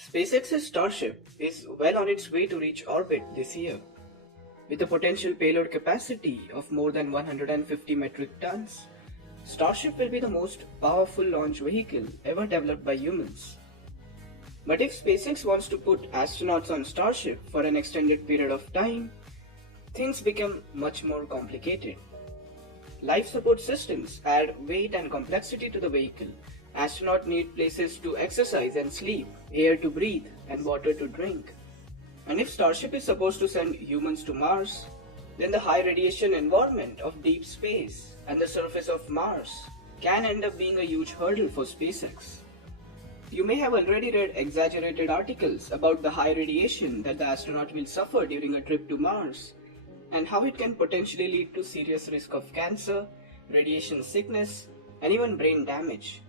SpaceX's Starship is well on its way to reach orbit this year. With a potential payload capacity of more than 150 metric tons, Starship will be the most powerful launch vehicle ever developed by humans. But if SpaceX wants to put astronauts on Starship for an extended period of time, things become much more complicated. Life support systems add weight and complexity to the vehicle. Astronauts need places to exercise and sleep, air to breathe, and water to drink. And if Starship is supposed to send humans to Mars, then the high radiation environment of deep space and the surface of Mars can end up being a huge hurdle for SpaceX. You may have already read exaggerated articles about the high radiation that the astronaut will suffer during a trip to Mars and how it can potentially lead to serious risk of cancer, radiation sickness, and even brain damage.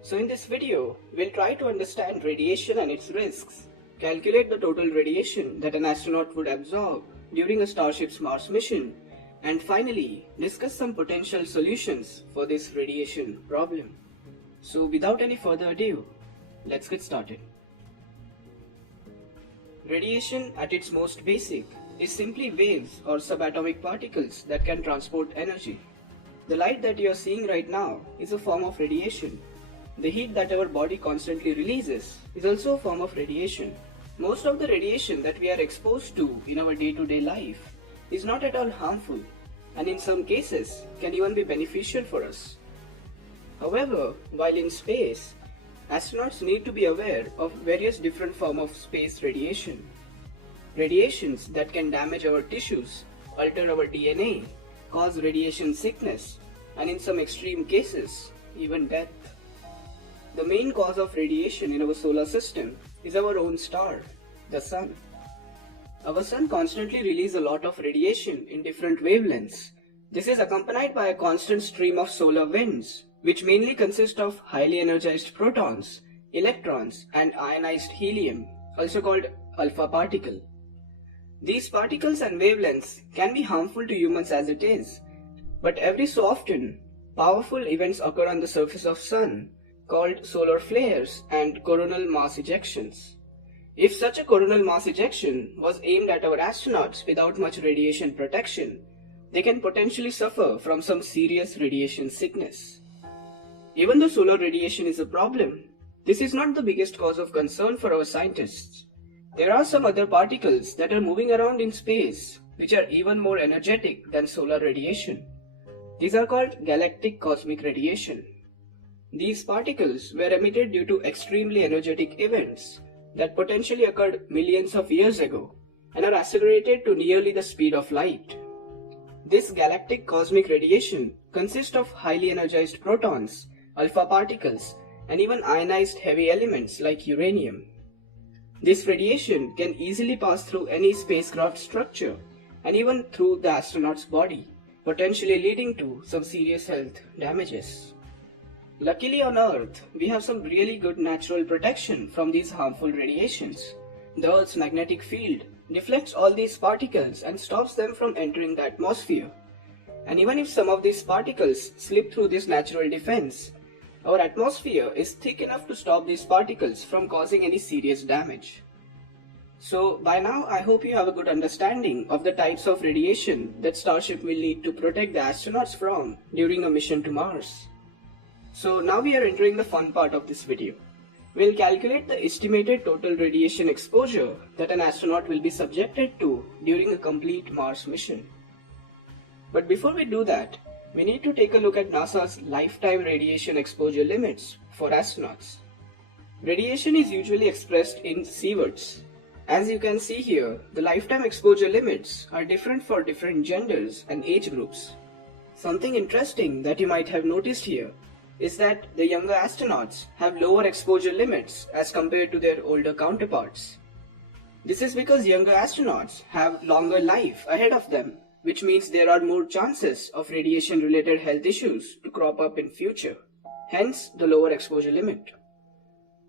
So in this video, we'll try to understand radiation and its risks, calculate the total radiation that an astronaut would absorb during a Starship's Mars mission, and finally, discuss some potential solutions for this radiation problem. So without any further ado, let's get started. Radiation at its most basic is simply waves or subatomic particles that can transport energy. The light that you are seeing right now is a form of radiation. The heat that our body constantly releases is also a form of radiation. Most of the radiation that we are exposed to in our day-to-day life is not at all harmful, and in some cases can even be beneficial for us. However, while in space, astronauts need to be aware of various different forms of space radiation. Radiations that can damage our tissues, alter our DNA, cause radiation sickness, and in some extreme cases, even death. The main cause of radiation in our solar system is our own star, the Sun. Our Sun constantly releases a lot of radiation in different wavelengths. This is accompanied by a constant stream of solar winds, which mainly consist of highly energized protons, electrons, and ionized helium, also called alpha particle. These particles and wavelengths can be harmful to humans as it is, but every so often, powerful events occur on the surface of Sun, called solar flares and coronal mass ejections. If such a coronal mass ejection was aimed at our astronauts without much radiation protection, they can potentially suffer from some serious radiation sickness. Even though solar radiation is a problem, this is not the biggest cause of concern for our scientists. There are some other particles that are moving around in space which are even more energetic than solar radiation. These are called galactic cosmic radiation. These particles were emitted due to extremely energetic events that potentially occurred millions of years ago and are accelerated to nearly the speed of light. This galactic cosmic radiation consists of highly energized protons, alpha particles, and even ionized heavy elements like uranium. This radiation can easily pass through any spacecraft structure and even through the astronaut's body, potentially leading to some serious health damages. Luckily on Earth, we have some really good natural protection from these harmful radiations. The Earth's magnetic field deflects all these particles and stops them from entering the atmosphere. And even if some of these particles slip through this natural defense, our atmosphere is thick enough to stop these particles from causing any serious damage. So by now I hope you have a good understanding of the types of radiation that Starship will need to protect the astronauts from during a mission to Mars. So now we are entering the fun part of this video. We'll calculate the estimated total radiation exposure that an astronaut will be subjected to during a complete Mars mission. But before we do that, we need to take a look at NASA's lifetime radiation exposure limits for astronauts. Radiation is usually expressed in sieverts. As you can see here, the lifetime exposure limits are different for different genders and age groups. Something interesting that you might have noticed here is that the younger astronauts have lower exposure limits as compared to their older counterparts. This is because younger astronauts have longer life ahead of them, which means there are more chances of radiation-related health issues to crop up in future, hence the lower exposure limit.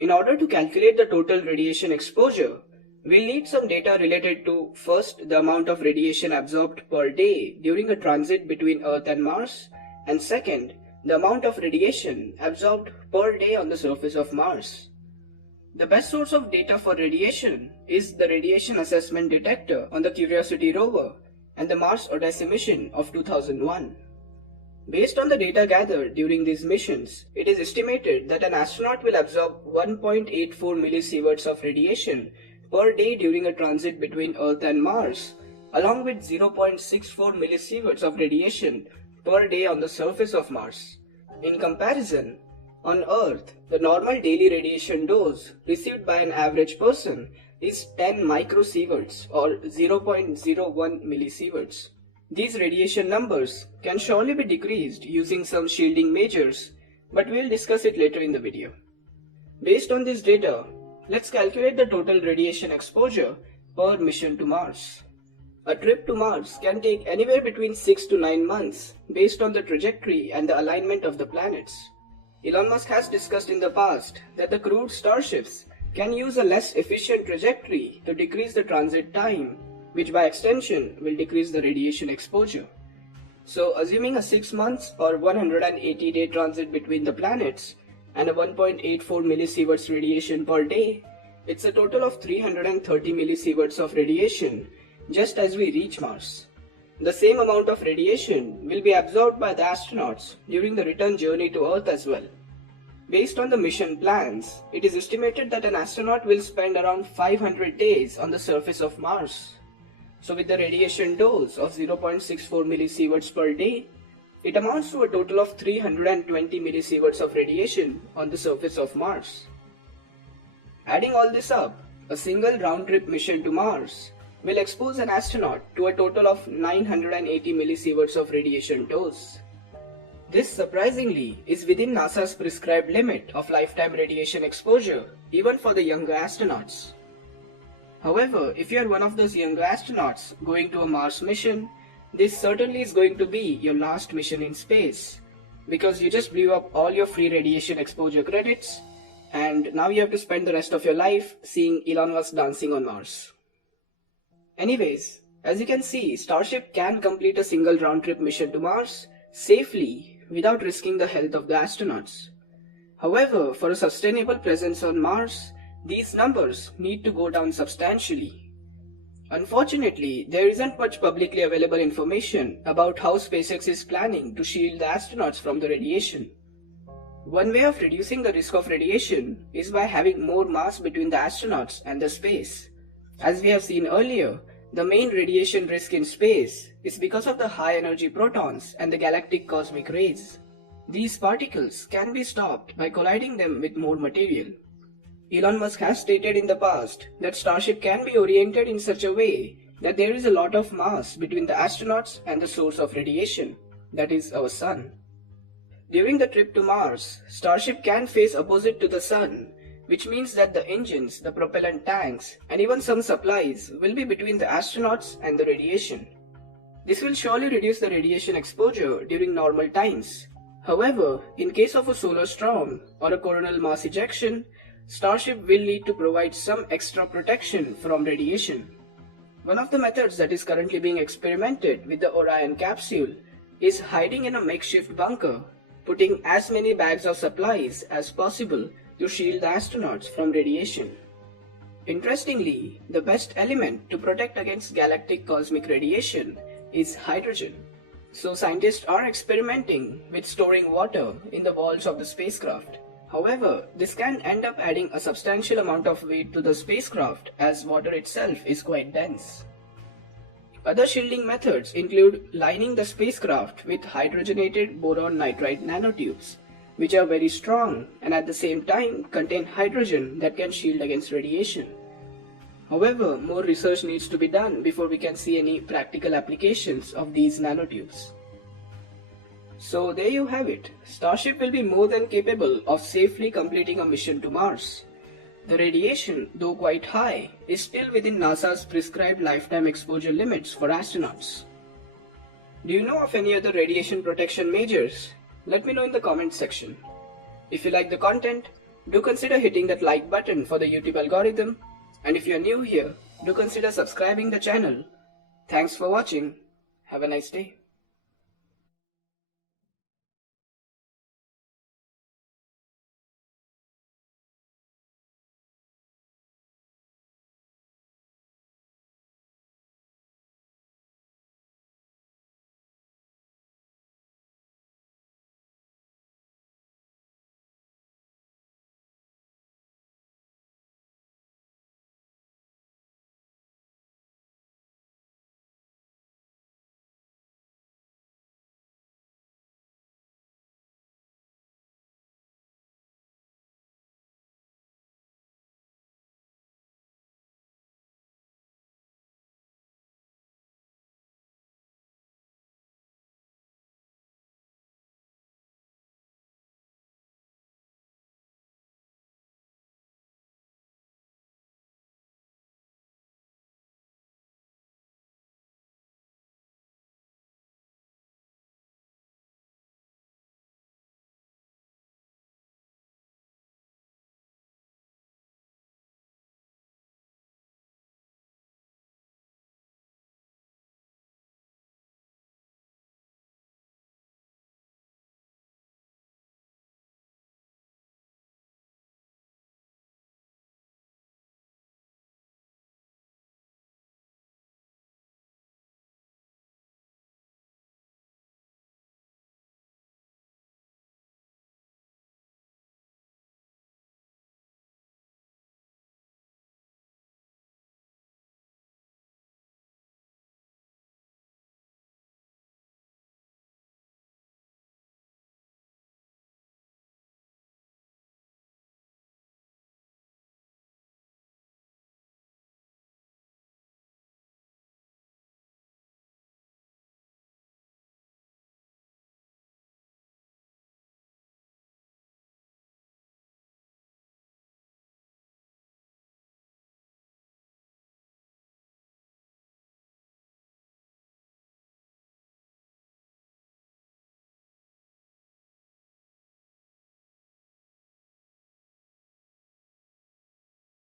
In order to calculate the total radiation exposure, we'll need some data related to first the amount of radiation absorbed per day during a transit between Earth and Mars, and second, the amount of radiation absorbed per day on the surface of Mars. The best source of data for radiation is the Radiation Assessment Detector on the Curiosity rover and the Mars Odyssey mission of 2001. Based on the data gathered during these missions, it is estimated that an astronaut will absorb 1.84 millisieverts of radiation per day during a transit between Earth and Mars, along with 0.64 millisieverts of radiation per day on the surface of Mars. In comparison, on Earth, the normal daily radiation dose received by an average person is 10 microsieverts or 0.01 millisieverts. These radiation numbers can surely be decreased using some shielding measures, but we'll discuss it later in the video. Based on this data, let's calculate the total radiation exposure per mission to Mars. A trip to Mars can take anywhere between 6 to 9 months based on the trajectory and the alignment of the planets. Elon Musk has discussed in the past that the crewed starships can use a less efficient trajectory to decrease the transit time, which by extension will decrease the radiation exposure. So assuming a 6 months or 180-day transit between the planets and a 1.84 millisieverts radiation per day, it's a total of 330 millisieverts of radiation just as we reach Mars. The same amount of radiation will be absorbed by the astronauts during the return journey to Earth as well. Based on the mission plans, it is estimated that an astronaut will spend around 500 days on the surface of Mars. So with the radiation dose of 0.64 millisieverts per day, it amounts to a total of 320 millisieverts of radiation on the surface of Mars. Adding all this up, a single round-trip mission to Mars will expose an astronaut to a total of 980 millisieverts of radiation dose. This surprisingly is within NASA's prescribed limit of lifetime radiation exposure even for the younger astronauts. However, if you are one of those younger astronauts going to a Mars mission, this certainly is going to be your last mission in space, because you just blew up all your free radiation exposure credits and now you have to spend the rest of your life seeing Elon Musk dancing on Mars. Anyways, as you can see, Starship can complete a single round-trip mission to Mars safely without risking the health of the astronauts. However, for a sustainable presence on Mars, these numbers need to go down substantially. Unfortunately, there isn't much publicly available information about how SpaceX is planning to shield the astronauts from the radiation. One way of reducing the risk of radiation is by having more mass between the astronauts and the space. As we have seen earlier, the main radiation risk in space is because of the high energy protons and the galactic cosmic rays. These particles can be stopped by colliding them with more material. Elon Musk has stated in the past that Starship can be oriented in such a way that there is a lot of mass between the astronauts and the source of radiation, that is our Sun. During the trip to Mars, Starship can face opposite to the Sun, which means that the engines, the propellant tanks, and even some supplies will be between the astronauts and the radiation. This will surely reduce the radiation exposure during normal times. However, in case of a solar storm or a coronal mass ejection, Starship will need to provide some extra protection from radiation. One of the methods that is currently being experimented with the Orion capsule is hiding in a makeshift bunker, putting as many bags of supplies as possible to shield the astronauts from radiation. Interestingly, the best element to protect against galactic cosmic radiation is hydrogen. So scientists are experimenting with storing water in the walls of the spacecraft. However, this can end up adding a substantial amount of weight to the spacecraft as water itself is quite dense. Other shielding methods include lining the spacecraft with hydrogenated boron nitride nanotubes, which are very strong and at the same time contain hydrogen that can shield against radiation. However, more research needs to be done before we can see any practical applications of these nanotubes. So there you have it. Starship will be more than capable of safely completing a mission to Mars. The radiation, though quite high, is still within NASA's prescribed lifetime exposure limits for astronauts. Do you know of any other radiation protection measures? Let me know in the comment section. If you like the content, do consider hitting that like button for the YouTube algorithm, and if you are new here, do consider subscribing the channel. Thanks for watching. Have a nice day.